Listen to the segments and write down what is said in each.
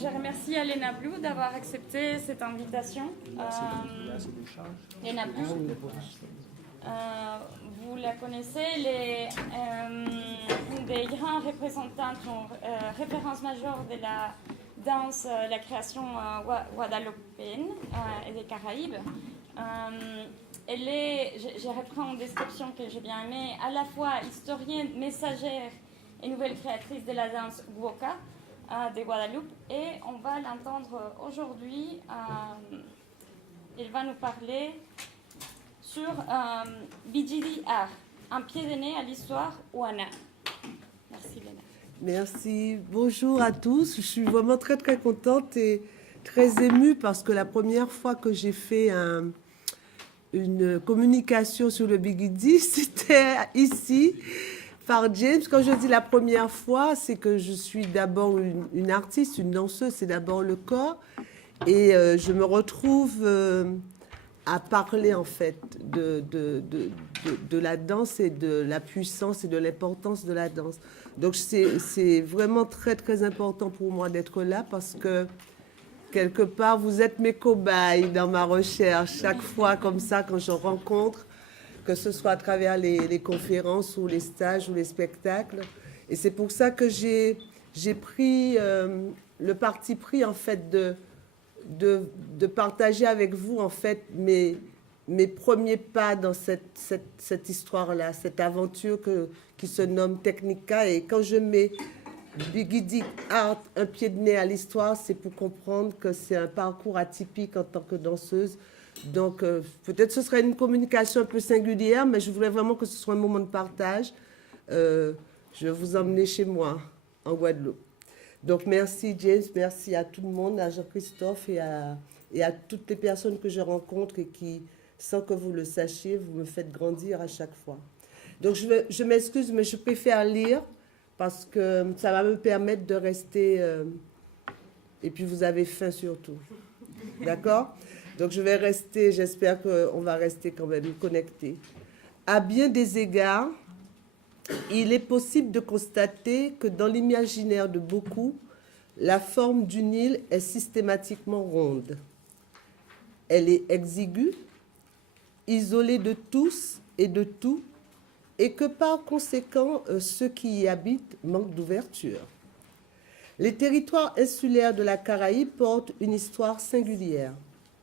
je remercie Elena Blue d'avoir accepté cette invitation. Elena Blue, vous la connaissez, elle est une des grandes représentantes, référence majeure de la danse, la création guadeloupéenne et des Caraïbes. Elle est, je reprends une description que j'ai bien aimée, à la fois historienne, messagère et nouvelle créatrice de la danse guoka de Guadeloupe. Et on va l'entendre aujourd'hui. Elle va nous parler sur Bigidi Art, un pied de nez à l'histoire Wana. Merci Léna. Merci. Bonjour à tous. Je suis vraiment très très contente et très émue parce que la première fois que j'ai fait une communication sur le Bigidi, c'était ici par James. Quand je dis la première fois, c'est que je suis d'abord une artiste, une danseuse, c'est d'abord le corps. Et je me retrouve à parler en fait de la danse et de la puissance et de l'importance de la danse. Donc c'est vraiment très très important pour moi d'être là parce que quelque part vous êtes mes cobayes dans ma recherche chaque fois comme ça quand je rencontre, que ce soit à travers les conférences ou les stages ou les spectacles. Et c'est pour ça que j'ai pris le parti pris en fait de partager avec vous en fait mes premiers pas dans cette histoire-là, cette aventure qui se nomme Technica. Et quand je mets Bigidi Art, un pied de nez à l'histoire, c'est pour comprendre que c'est un parcours atypique en tant que danseuse. Donc peut-être ce serait une communication un peu singulière, mais je voulais vraiment que ce soit un moment de partage. Je vais vous emmener chez moi, en Guadeloupe. Donc merci James, merci à tout le monde, à Jean-Christophe et à toutes les personnes que je rencontre et qui, sans que vous le sachiez, vous me faites grandir à chaque fois. Donc je m'excuse, mais je préfère lire parce que ça va me permettre de rester... et puis vous avez faim surtout. D'accord ? Donc je vais rester, j'espère qu'on va rester quand même connectés. À bien des égards, il est possible de constater que dans l'imaginaire de beaucoup, la forme d'une île est systématiquement ronde. Elle est exiguë, isolée de tous et de tout, et que par conséquent, ceux qui y habitent manquent d'ouverture. Les territoires insulaires de la Caraïbe portent une histoire singulière,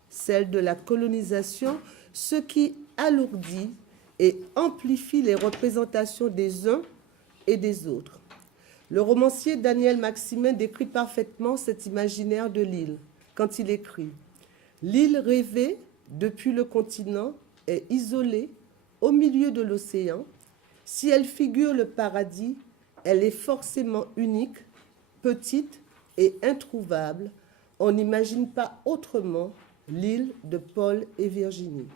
celle de la colonisation, ce qui alourdit et amplifie les représentations des uns et des autres. Le romancier Daniel Maximin décrit parfaitement cet imaginaire de l'île quand il écrit « L'île rêvée, depuis le continent, est isolée au milieu de l'océan. Si elle figure le paradis, elle est forcément unique, petite et introuvable. On n'imagine pas autrement l'île de Paul et Virginie. »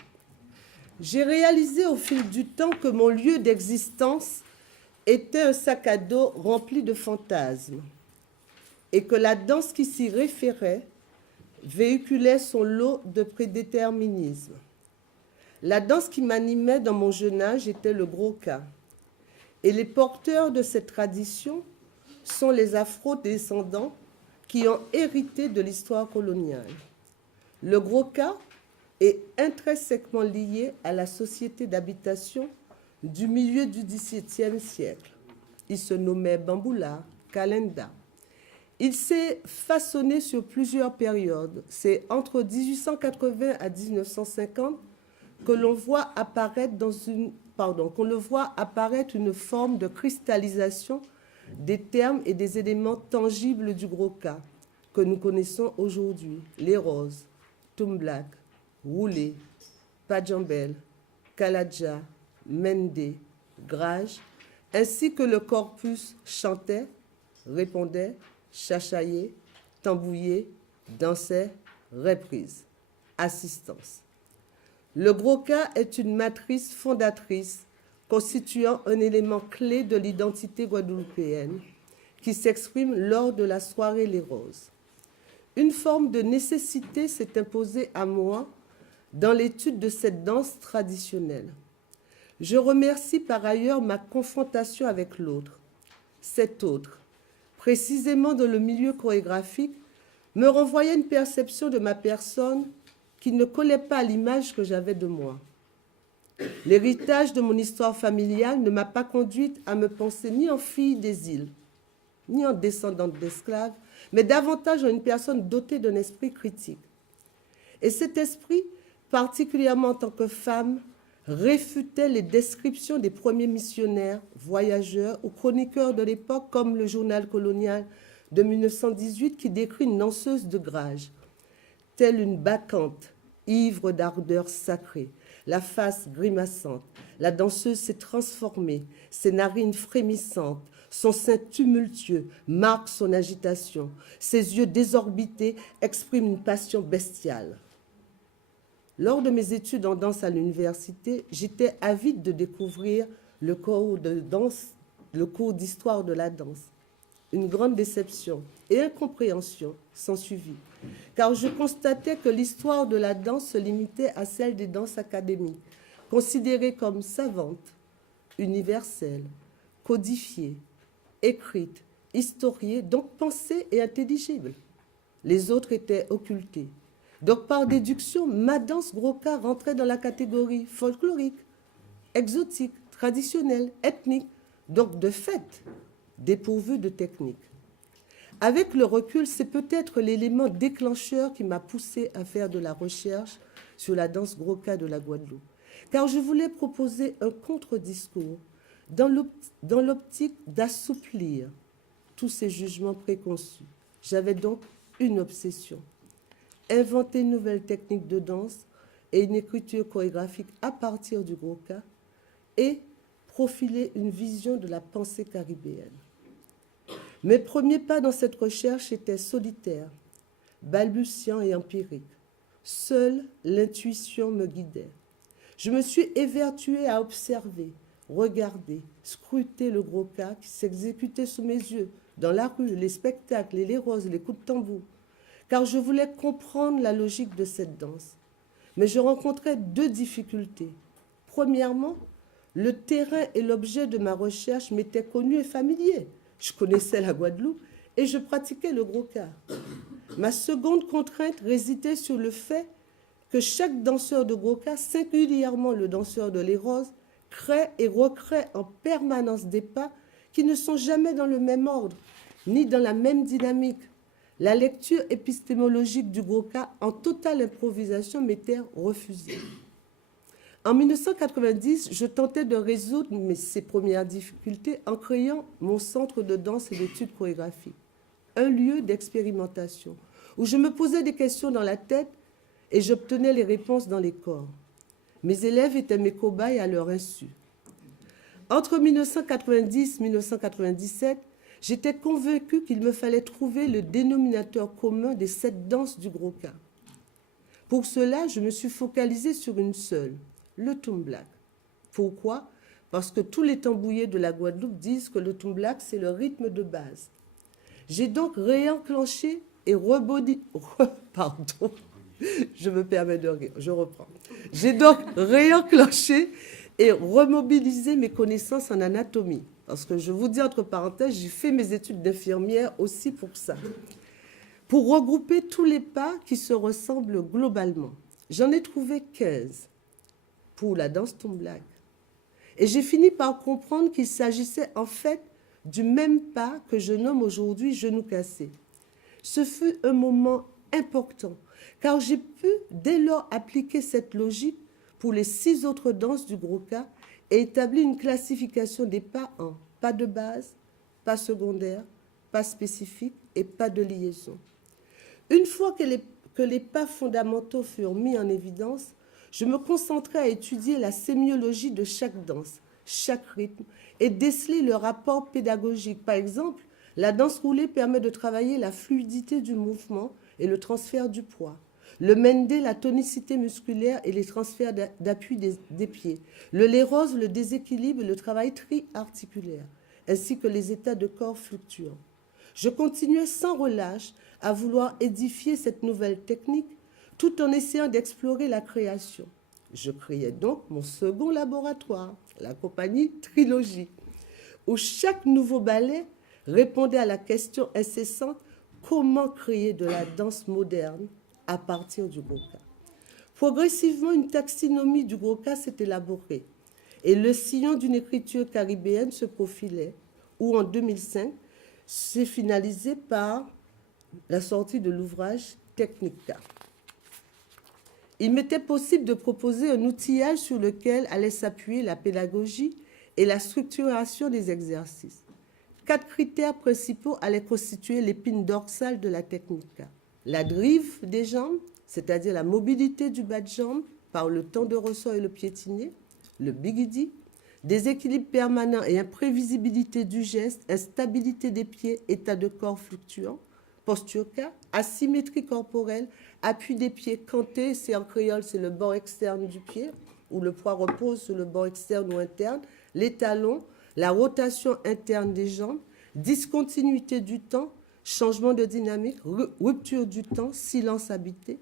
J'ai réalisé au fil du temps que mon lieu d'existence était un sac à dos rempli de fantasmes et que la danse qui s'y référait véhiculait son lot de prédéterminisme. La danse qui m'animait dans mon jeune âge était le Gros-Ka. Et les porteurs de cette tradition sont les afro-descendants qui ont hérité de l'histoire coloniale. Le Gros-Ka est intrinsèquement lié à la société d'habitation du milieu du XVIIe siècle. Il se nommait Bamboula, Kalenda. Il s'est façonné sur plusieurs périodes. C'est entre 1880 à 1950 que l'on voit apparaître qu'on le voit apparaître une forme de cristallisation des termes et des éléments tangibles du Gros-Ka que nous connaissons aujourd'hui. Les roses, Tumblak, Roulé, Pajambel, Kaladja, Mende, Grage, ainsi que le corpus chantait, répondait, chachaillait, tambouillait, dansait, reprise, assistance. Le Gros-Ka est une matrice fondatrice constituant un élément clé de l'identité guadeloupéenne qui s'exprime lors de la soirée Les Roses. Une forme de nécessité s'est imposée à moi dans l'étude de cette danse traditionnelle. Je remercie par ailleurs ma confrontation avec l'autre. Cet autre, précisément dans le milieu chorégraphique, me renvoyait une perception de ma personne qui ne collait pas à l'image que j'avais de moi. L'héritage de mon histoire familiale ne m'a pas conduite à me penser ni en fille des îles, ni en descendante d'esclaves, mais davantage en une personne dotée d'un esprit critique. Et cet esprit, particulièrement en tant que femme, réfutait les descriptions des premiers missionnaires, voyageurs ou chroniqueurs de l'époque, comme le journal colonial de 1918 qui décrit une danseuse de Grage, telle une bacchante, ivre d'ardeur sacrée, la face grimaçante. La danseuse s'est transformée, ses narines frémissantes, son sein tumultueux marque son agitation, ses yeux désorbités expriment une passion bestiale. Lors de mes études en danse à l'université, j'étais avide de découvrir le cours de danse, le cours d'histoire de la danse. Une grande déception et incompréhension s'en suivit, car je constatais que l'histoire de la danse se limitait à celle des danses académiques, considérées comme savantes, universelles, codifiées, écrites, historiées, donc pensées et intelligibles. Les autres étaient occultées. Donc, par déduction, ma danse Gros-Cas rentrait dans la catégorie folklorique, exotique, traditionnelle, ethnique, donc de fait, dépourvue de technique. Avec le recul, c'est peut-être l'élément déclencheur qui m'a poussé à faire de la recherche sur la danse Gros-Cas de la Guadeloupe, car je voulais proposer un contre-discours dans l'optique d'assouplir tous ces jugements préconçus. J'avais donc une obsession: inventer une nouvelle technique de danse et une écriture chorégraphique à partir du Gros-Cas et profiler une vision de la pensée caribéenne. Mes premiers pas dans cette recherche étaient solitaires, balbutiants et empiriques. Seule l'intuition me guidait. Je me suis évertuée à observer, regarder, scruter le Gros-Cas qui s'exécutait sous mes yeux, dans la rue, les spectacles et les roses, les coups de tambour, car je voulais comprendre la logique de cette danse. Mais je rencontrais deux difficultés. Premièrement, le terrain et l'objet de ma recherche m'étaient connus et familiers. Je connaissais la Guadeloupe et je pratiquais le Gros-Cas. Ma seconde contrainte résidait sur le fait que chaque danseur de Gros-Cas, singulièrement le danseur de Les Roses, crée et recrée en permanence des pas qui ne sont jamais dans le même ordre, ni dans la même dynamique. La lecture épistémologique du Gros-Cas en totale improvisation m'était refusée. En 1990, je tentais de résoudre ces premières difficultés en créant mon centre de danse et d'études chorégraphiques, un lieu d'expérimentation où je me posais des questions dans la tête et j'obtenais les réponses dans les corps. Mes élèves étaient mes cobayes à leur insu. Entre 1990 et 1997, j'étais convaincue qu'il me fallait trouver le dénominateur commun des 7 danses du Gros-Cas. Pour cela, je me suis focalisée sur une seule, le Toumblac. Pourquoi? Parce que tous les tambouillés de la Guadeloupe disent que le Toumblac, c'est le rythme de base. J'ai donc réenclenché et Pardon, je me permets de rire, je reprends. J'ai donc réenclenché et remobilisé mes connaissances en anatomie. Parce que je vous dis entre parenthèses, j'ai fait mes études d'infirmière aussi pour ça. Pour regrouper tous les pas qui se ressemblent globalement. J'en ai trouvé 15 pour la danse Toumblac. Et j'ai fini par comprendre qu'il s'agissait en fait du même pas que je nomme aujourd'hui genou cassé. Ce fut un moment important, car j'ai pu dès lors appliquer cette logique pour les 6 autres danses du Gros-Cas et établir une classification des pas en pas de base, pas secondaire, pas spécifique et pas de liaison. Une fois que les pas fondamentaux furent mis en évidence, je me concentrais à étudier la sémiologie de chaque danse, chaque rythme, et déceler le rapport pédagogique. Par exemple, la danse roulée permet de travailler la fluidité du mouvement et le transfert du poids. Le mendé, la tonicité musculaire et les transferts d'appui des pieds. Le lait rose, le déséquilibre et le travail triarticulaire, ainsi que les états de corps fluctuants. Je continuais sans relâche à vouloir édifier cette nouvelle technique tout en essayant d'explorer la création. Je créais donc mon second laboratoire, la compagnie Trilogie, où chaque nouveau ballet répondait à la question incessante: comment créer de la danse moderne à partir du Goka. Progressivement, une taxinomie du Goka s'est élaborée et le sillon d'une écriture caribéenne se profilait, où en 2005, s'est finalisé par la sortie de l'ouvrage Technica. Il m'était possible de proposer un outillage sur lequel allait s'appuyer la pédagogie et la structuration des exercices. 4 critères principaux allaient constituer l'épine dorsale de la Technica. La drive des jambes, c'est-à-dire la mobilité du bas de jambe par le temps de ressort et le piétiné, le bigidi, déséquilibre permanent et imprévisibilité du geste, instabilité des pieds, état de corps fluctuant, posture K, asymétrie corporelle, appui des pieds cantés, c'est en créole, c'est le bord externe du pied, où le poids repose sur le bord externe ou interne, les talons, la rotation interne des jambes, discontinuité du temps, changement de dynamique, rupture du temps, silence habité.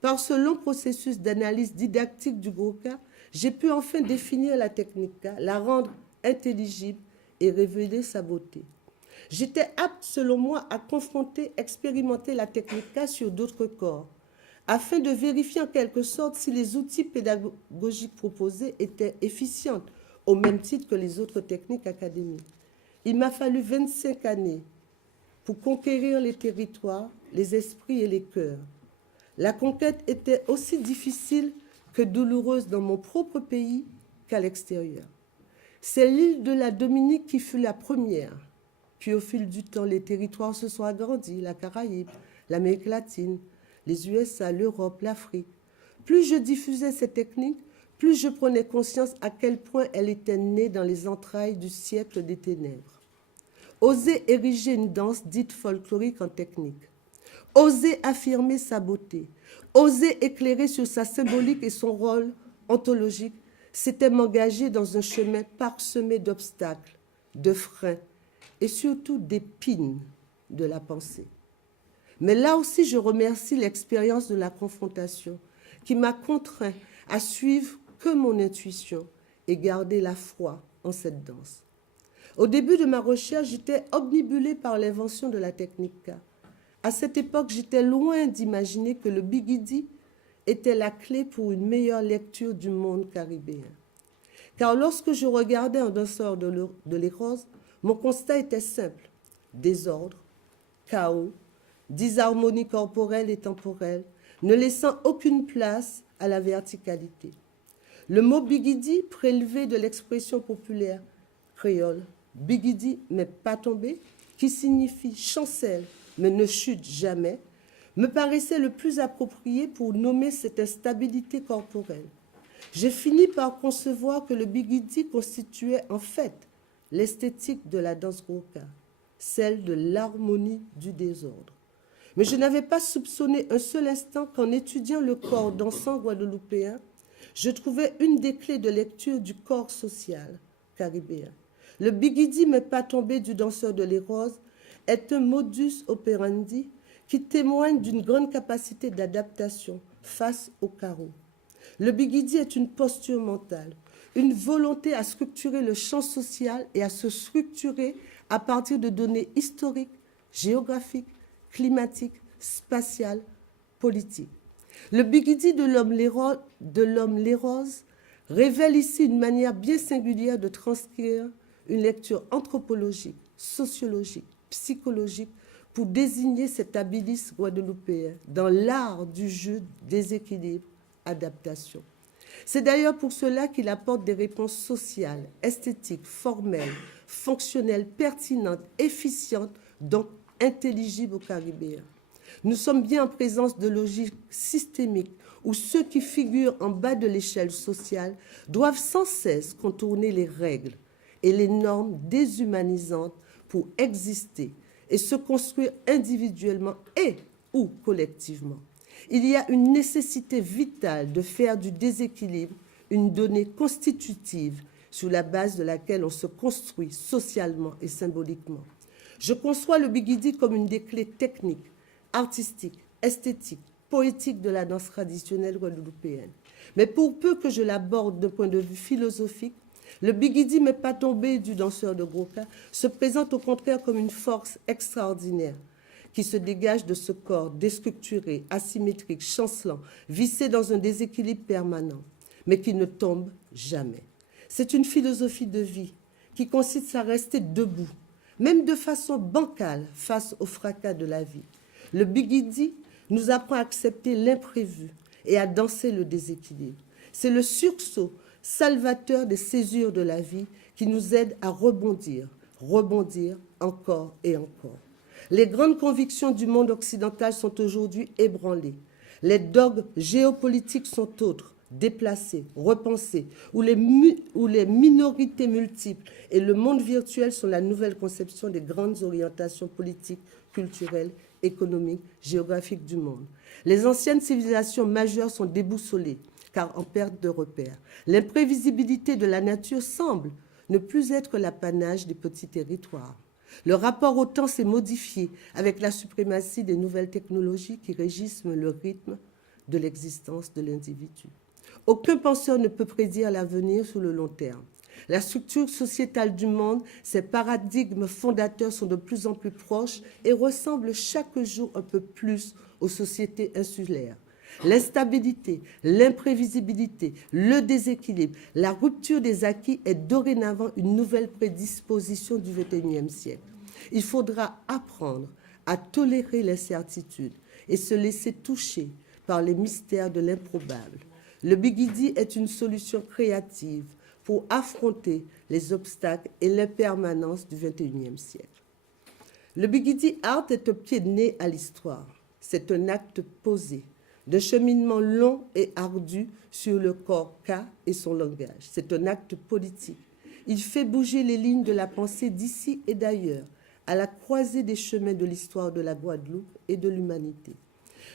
Par ce long processus d'analyse didactique du Goka, j'ai pu enfin définir la technique, la rendre intelligible et révéler sa beauté. J'étais apte, selon moi, à confronter, expérimenter la technique sur d'autres corps, afin de vérifier en quelque sorte si les outils pédagogiques proposés étaient efficients, au même titre que les autres techniques académiques. Il m'a fallu 25 années pour conquérir les territoires, les esprits et les cœurs. La conquête était aussi difficile que douloureuse dans mon propre pays qu'à l'extérieur. C'est l'île de la Dominique qui fut la première. Puis au fil du temps, les territoires se sont agrandis, la Caraïbe, l'Amérique latine, les USA, l'Europe, l'Afrique. Plus je diffusais ces techniques, plus je prenais conscience à quel point elles étaient nées dans les entrailles du siècle des ténèbres. Oser ériger une danse dite folklorique en technique. Oser affirmer sa beauté. Oser éclairer sur sa symbolique et son rôle ontologique, c'était m'engager dans un chemin parsemé d'obstacles, de freins et surtout d'épines de la pensée. Mais là aussi, je remercie l'expérience de la confrontation qui m'a contraint à suivre que mon intuition et garder la foi en cette danse. Au début de ma recherche, j'étais obnubilée par l'invention de la technique. À cette époque, j'étais loin d'imaginer que le bigidi était la clé pour une meilleure lecture du monde caribéen. Car lorsque je regardais un danseur de l'Érose, mon constat était simple: désordre, chaos, disharmonie corporelle et temporelle, ne laissant aucune place à la verticalité. Le mot bigidi, prélevé de l'expression populaire créole, bigidi mais pas tombé, qui signifie chancelle mais ne chute jamais, me paraissait le plus approprié pour nommer cette instabilité corporelle. J'ai fini par concevoir que le bigidi constituait en fait l'esthétique de la danse Goka, celle de l'harmonie du désordre. Mais je n'avais pas soupçonné un seul instant qu'en étudiant le corps dansant guadeloupéen, je trouvais une des clés de lecture du corps social caribéen. Le bigidi mais pas tombé du danseur de l'Érose est un modus operandi qui témoigne d'une grande capacité d'adaptation face au carreau. Le bigidi est une posture mentale, une volonté à structurer le champ social et à se structurer à partir de données historiques, géographiques, climatiques, spatiales, politiques. Le bigidi de l'homme l'Érose révèle ici une manière bien singulière de transcrire une lecture anthropologique, sociologique, psychologique pour désigner cet habilis guadeloupéen dans l'art du jeu, déséquilibre, adaptation. C'est d'ailleurs pour cela qu'il apporte des réponses sociales, esthétiques, formelles, fonctionnelles, pertinentes, efficientes, donc intelligibles aux Caribéens. Nous sommes bien en présence de logiques systémiques où ceux qui figurent en bas de l'échelle sociale doivent sans cesse contourner les règles et les normes déshumanisantes pour exister et se construire individuellement et ou collectivement. Il y a une nécessité vitale de faire du déséquilibre une donnée constitutive sur la base de laquelle on se construit socialement et symboliquement. Je conçois le bigidi comme une des clés techniques, artistiques, esthétiques, poétiques de la danse traditionnelle guadeloupéenne. Mais pour peu que je l'aborde d'un point de vue philosophique, le bigidi mais pas tombé du danseur de Goka se présente au contraire comme une force extraordinaire qui se dégage de ce corps déstructuré, asymétrique, chancelant, vissé dans un déséquilibre permanent, mais qui ne tombe jamais. C'est une philosophie de vie qui consiste à rester debout, même de façon bancale face au fracas de la vie. Le Bigidi nous apprend à accepter l'imprévu et à danser le déséquilibre. C'est le sursaut salvateur des césures de la vie qui nous aide à rebondir, rebondir encore et encore. Les grandes convictions du monde occidental sont aujourd'hui ébranlées. Les dogmes géopolitiques sont autres, déplacés, repensés, où les minorités multiples et le monde virtuel sont la nouvelle conception des grandes orientations politiques, culturelles, économiques, géographiques du monde. Les anciennes civilisations majeures sont déboussolées, car en perte de repères. L'imprévisibilité de la nature semble ne plus être l'apanage des petits territoires. Le rapport au temps s'est modifié avec la suprématie des nouvelles technologies qui régissent le rythme de l'existence de l'individu. Aucun penseur ne peut prédire l'avenir sur le long terme. La structure sociétale du monde, ses paradigmes fondateurs sont de plus en plus proches et ressemblent chaque jour un peu plus aux sociétés insulaires. L'instabilité, l'imprévisibilité, le déséquilibre, la rupture des acquis est dorénavant une nouvelle prédisposition du XXIe siècle. Il faudra apprendre à tolérer l'incertitude et se laisser toucher par les mystères de l'improbable. Le Bigidi est une solution créative pour affronter les obstacles et l'impermanence du XXIe siècle. Le Bigidi Art est un pied de nez à l'histoire. C'est un acte posé, de cheminement long et ardu sur le corps K et son langage. C'est un acte politique. Il fait bouger les lignes de la pensée d'ici et d'ailleurs, à la croisée des chemins de l'histoire de la Guadeloupe et de l'humanité.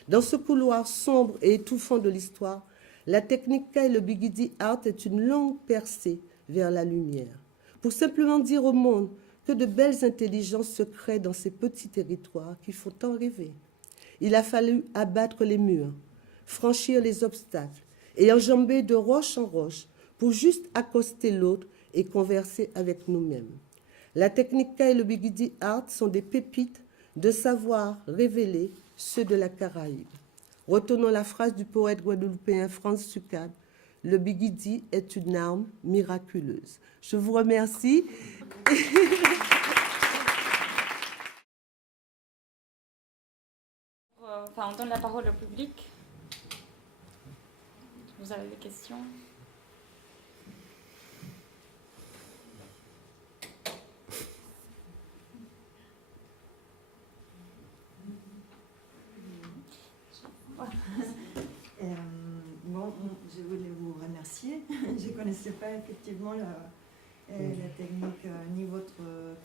Dans ce couloir sombre et étouffant de l'histoire, la technique K et le Bigidi Art est une longue percée vers la lumière, pour simplement dire au monde que de belles intelligences se créent dans ces petits territoires qui font tant rêver. Il a fallu abattre les murs, franchir les obstacles et enjamber de roche en roche pour juste accoster l'autre et converser avec nous-mêmes. La technique K et le Bigidi Art sont des pépites de savoir révéler ceux de la Caraïbe. Retenons la phrase du poète guadeloupéen Franz Sucade, « Le Bigidi est une arme miraculeuse ». Je vous remercie. On donne la parole au public. Vous avez des questions? Bon, je voulais vous remercier. Je ne connaissais pas effectivement la technique ni votre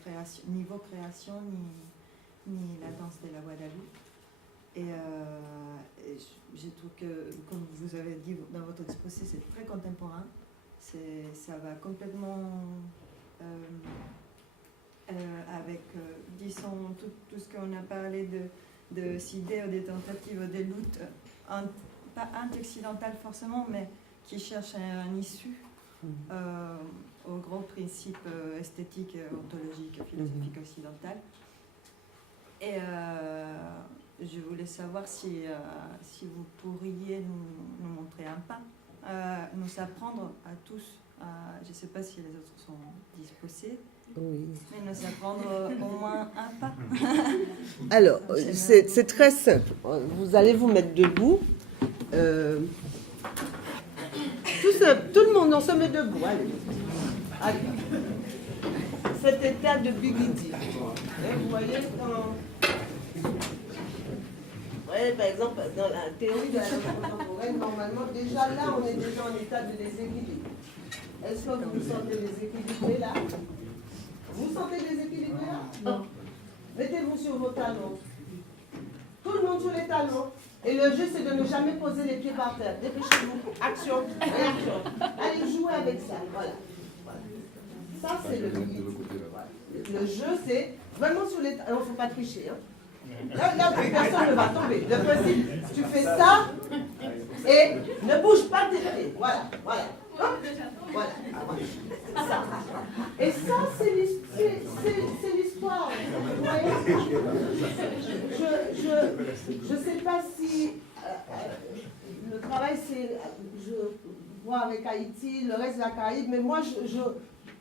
création, ni vos créations, ni la danse de la Guadeloupe. Et je trouve que, comme vous avez dit dans votre exposé, c'est très contemporain. Ça va complètement avec, disons, tout ce qu'on a parlé de idées ou des tentatives de lutte, pas anti-occidentale forcément, mais qui cherchent un issue aux grands principes esthétiques, ontologiques, philosophiques occidentales. Et je voulais savoir si vous pourriez nous montrer un pas, nous apprendre à tous, je ne sais pas si les autres sont disposés, Oui. mais nous apprendre au moins un pas. Alors, c'est très simple. Vous allez vous mettre debout. Tout le monde, on se met debout. Allez. Cet état de Bigidi. Vous voyez quand... Ouais, par exemple, dans la théorie de la danse contemporaine, normalement, déjà là, on est déjà en état de déséquilibre. Est-ce que vous vous sentez déséquilibré là? Vous sentez déséquilibré là? Non. Mettez-vous sur vos talons. Tout le monde sur les talons. Et le jeu, c'est de ne jamais poser les pieds par terre. Dépêchez-vous. Action. Action. Allez, jouez avec ça. Voilà. Voilà. Ça, c'est le but. Voilà. Le jeu, c'est vraiment sur les talons. Il ne faut pas tricher. Hein. Là, personne ne va tomber. Le principe, tu fais ça et ne bouge pas tes pieds. Voilà. Voilà. Hop. Voilà. Ça. Et ça, c'est l'histoire. Vous voyez? Je ne sais pas si le travail, c'est, je vois avec Haïti, le reste de la Caraïbe, mais moi, je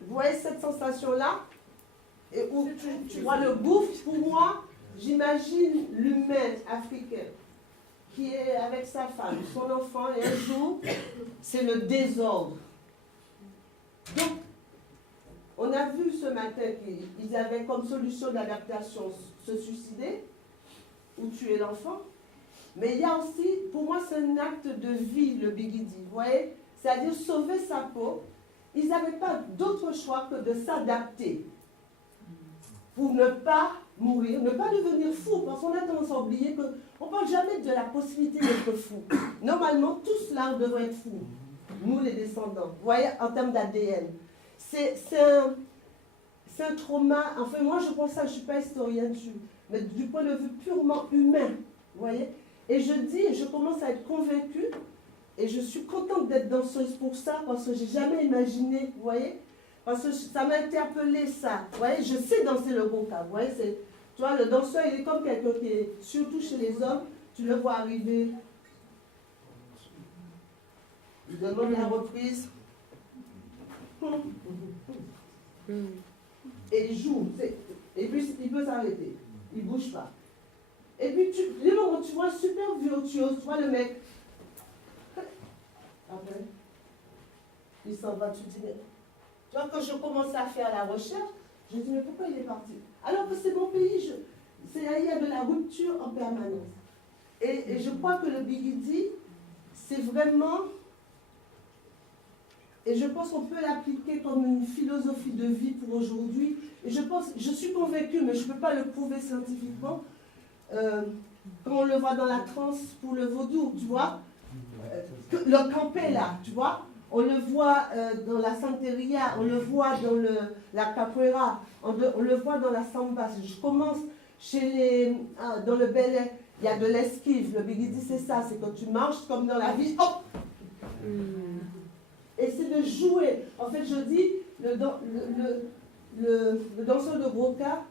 voyais cette sensation-là, et où tu vois le gouffre, pour moi, j'imagine l'humain africain qui est avec sa femme, son enfant, et un jour, c'est le désordre. Donc, on a vu ce matin qu'ils avaient comme solution d'adaptation se suicider ou tuer l'enfant. Mais il y a aussi, pour moi, c'est un acte de vie, le Bigidi. Vous voyez? C'est-à-dire sauver sa peau. Ils n'avaient pas d'autre choix que de s'adapter pour ne pas mourir, ne pas devenir fou. Parce qu'on a tendance à oublier qu'on ne parle jamais de la possibilité d'être fou. Normalement, tous là, on devrait être fous. Nous, les descendants. Vous voyez, en termes d'ADN. C'est un trauma. Enfin, moi, je pense ça, je ne suis pas historienne dessus, mais du point de vue purement humain. Vous voyez? Et je dis, je commence à être convaincue, et je suis contente d'être danseuse pour ça, parce que je n'ai jamais imaginé, vous voyez? Parce que ça m'a interpellé ça. Vous voyez? Je sais danser le boka. Vous voyez? Tu vois, le danseur, il est comme quelqu'un qui est, surtout chez les hommes, tu le vois arriver. Je demande la reprise. Et il joue, et puis il peut s'arrêter, il ne bouge pas. Et puis, les moments où tu vois un super virtuose, tu vois le mec, après, il s'en va, tu dis, mais... Tu vois, quand je commence à faire la recherche, je dis, mais pourquoi il est parti? Alors que c'est mon pays, il y a de la rupture en permanence. Et je crois que le Bigidi, c'est vraiment... Et je pense qu'on peut l'appliquer comme une philosophie de vie pour aujourd'hui. Et je suis convaincue, mais je ne peux pas le prouver scientifiquement, quand on le voit dans la transe pour le vaudou, tu vois, le campé là, tu vois, on le voit dans la santeria, on le voit dans la capoeira, on le voit dans la samba. Je commence dans le belay, il y a de l'esquive. Le Bigidi, c'est ça, c'est quand tu marches comme dans la vie, hop. Et c'est de jouer. En fait, je dis, le danseur de Broca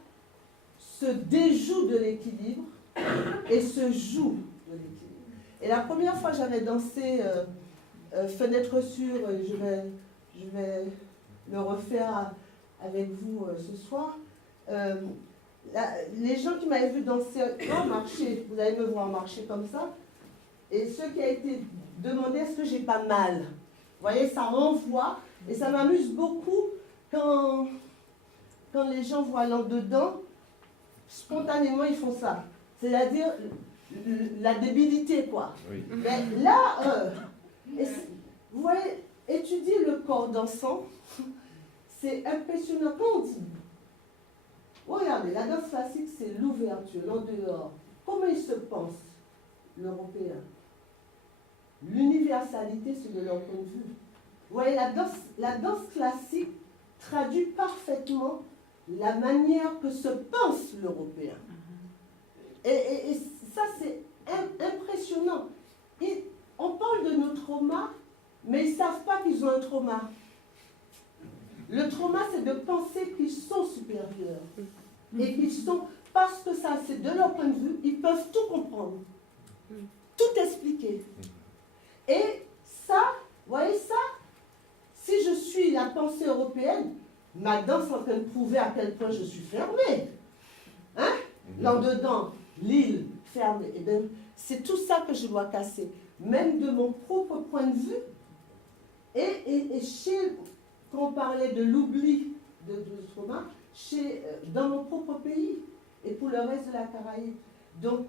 se déjoue de l'équilibre et se joue de l'équilibre. Et la première fois que j'avais dansé Fenêtre sûre, je vais le refaire avec vous ce soir, les gens qui m'avaient vu danser en marcher, vous allez me voir marcher comme ça, et ceux qui ont été demandés est-ce que j'ai pas mal. Vous voyez, ça renvoie, et ça m'amuse beaucoup quand les gens voient l'en-dedans, spontanément ils font ça. C'est-à-dire la débilité, quoi. Oui. Mais là, vous voyez, étudier le corps dansant, c'est impressionnant. Quand on dit, regardez, la danse classique, c'est l'ouverture, l'en dehors. Comment il se pense, l'Européen? L'universalité, c'est de leur point de vue. Vous voyez, la danse classique traduit parfaitement la manière que se pense l'Européen. Et ça, c'est impressionnant. On parle de nos traumas, mais ils ne savent pas qu'ils ont un trauma. Le trauma, c'est de penser qu'ils sont supérieurs. Et qu'ils sont, parce que ça, c'est de leur point de vue, ils peuvent tout comprendre, tout expliquer. Et ça, vous voyez ça, si je suis la pensée européenne, ma danse est en train de prouver à quel point je suis fermée. Hein? L'en-dedans, l'île fermée. Et bien, c'est tout ça que je dois casser, même de mon propre point de vue. Et quand on parlait de l'oubli de trauma, dans mon propre pays et pour le reste de la Caraïbe. Donc,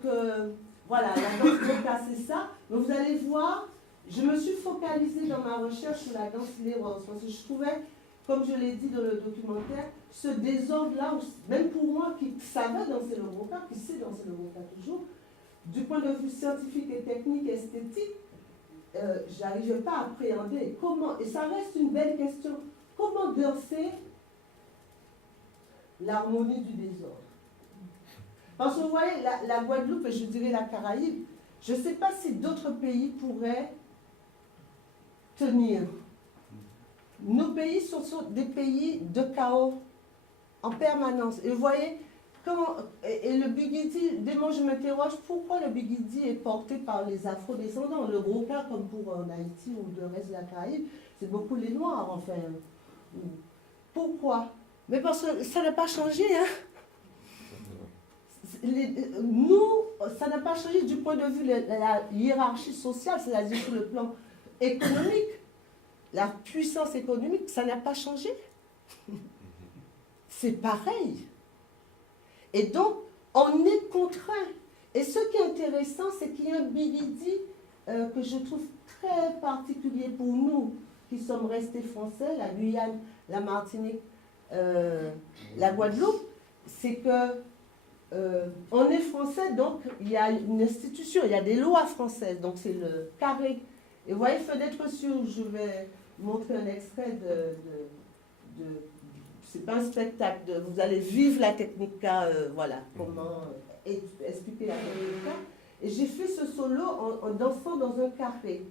voilà, la danse Broca, c'est ça. Mais vous allez voir, je me suis focalisée dans ma recherche sur la danse léros, parce que je trouvais, comme je l'ai dit dans le documentaire, ce désordre-là, même pour moi qui savais danser le Broca, qui sait danser le Broca toujours, du point de vue scientifique et technique et esthétique, j'arrivais pas à appréhender comment, et ça reste une belle question, comment danser l'harmonie du désordre. Parce que vous voyez, la Guadeloupe, et je dirais la Caraïbe, je ne sais pas si d'autres pays pourraient tenir. Nos pays sont des pays de chaos en permanence. Et vous voyez, et le Bigidi, dès moi je m'interroge, pourquoi le Bigidi est porté par les afro-descendants? Le gros cas, comme pour en Haïti ou le reste de la Caraïbe, c'est beaucoup les Noirs, enfin. Pourquoi? Mais parce que ça n'a pas changé, hein. Nous, ça n'a pas changé du point de vue de la hiérarchie sociale, c'est-à-dire sur le plan économique. La puissance économique, ça n'a pas changé. C'est pareil. Et donc, on est contraint. Et ce qui est intéressant, c'est qu'il y a un Bigidi que je trouve très particulier pour nous, qui sommes restés français, la Guyane, la Martinique, la Guadeloupe, c'est que on est français, donc il y a une institution, il y a des lois françaises, donc c'est le carré. Et vous voyez, fenêtre sur, je vais montrer un extrait c'est pas un spectacle, vous allez vivre la technica, voilà, comment expliquer la technica. Et j'ai fait ce solo en dansant dans un carré.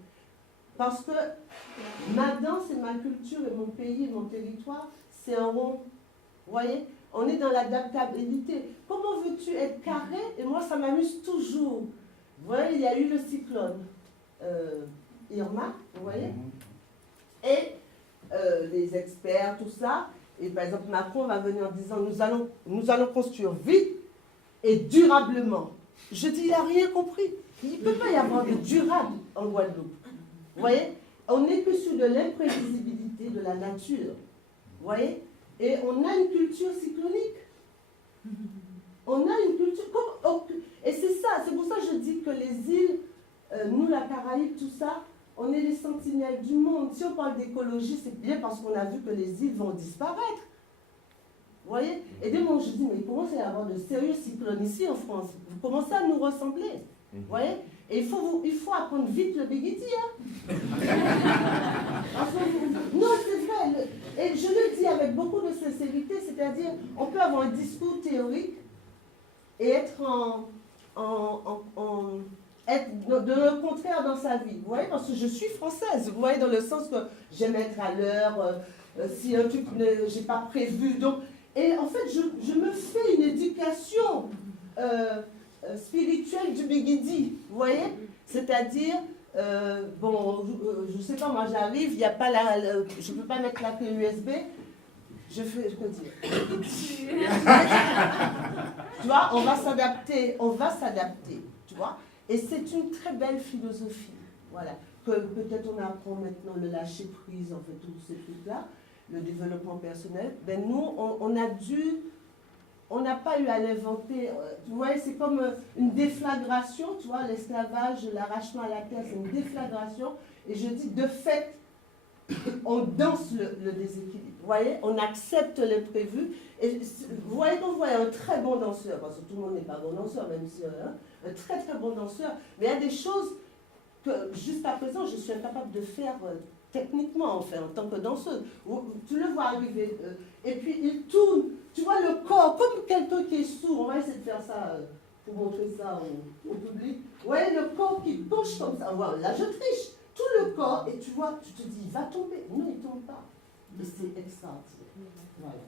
Parce que ma danse et ma culture et mon pays et mon territoire, c'est un rond. Vous voyez? On est dans l'adaptabilité. Comment veux-tu être carré? Et moi, ça m'amuse toujours. Vous voyez, il y a eu le cyclone Irma, vous voyez? Et les experts, tout ça. Et par exemple, Macron va venir en disant, nous allons construire vite et durablement. Je dis, il n'a rien compris. Il ne peut pas y avoir de durable en Guadeloupe. Vous voyez? On n'est que sur de l'imprévisibilité de la nature. Vous voyez? Et on a une culture cyclonique. On a une culture... Et c'est ça, c'est pour ça que je dis que les îles, nous, la Caraïbe, tout ça, on est les sentinelles du monde. Si on parle d'écologie, c'est bien parce qu'on a vu que les îles vont disparaître. Vous voyez? Et dès moment, je dis, mais il commence à y avoir de sérieux cyclones ici en France. Vous commencez à nous ressembler. Vous voyez? Et il faut apprendre vite le Bigidi. Hein? Non, c'est vrai. Et je le dis avec beaucoup de sincérité, c'est-à-dire, on peut avoir un discours théorique et être être de le contraire dans sa vie. Vous voyez, parce que je suis française. Vous voyez, dans le sens que j'aime être à l'heure, si un truc j'ai pas prévu. Donc, et en fait, je me fais une éducation spirituelle du Bigidi. Vous voyez, c'est-à-dire, bon, je sais pas, moi j'arrive, il n'y a pas je peux pas mettre la clé USB. Je fais, je peux dire. Tu vois, on va s'adapter, tu vois. Et c'est une très belle philosophie, voilà, que peut-être on apprend maintenant le lâcher prise, en fait, tous ces trucs-là, le développement personnel. Ben nous, on n'a pas eu à l'inventer. Tu vois, c'est comme une déflagration, tu vois, l'esclavage, l'arrachement à la terre, c'est une déflagration. Et je dis, de fait, on danse le déséquilibre. Vous voyez, on accepte l'imprévu. Et vous voyez, quand vous voyez un très bon danseur, parce que tout le monde n'est pas bon danseur, même si un très très bon danseur, mais il y a des choses que jusqu'à présent je suis incapable de faire techniquement, enfin, en tant que danseuse. Tu le vois arriver, et puis il tourne, tu vois le corps, comme quelqu'un qui est sourd. On va essayer de faire ça pour montrer ça au public. Vous voyez le corps qui penche comme ça. Voilà, là je triche. Tout le corps, et tu vois, tu te dis, il va tomber. Non, il ne tombe pas. Et c'est extraordinaire. Voilà.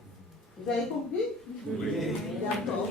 Vous avez compris? Oui. D'accord.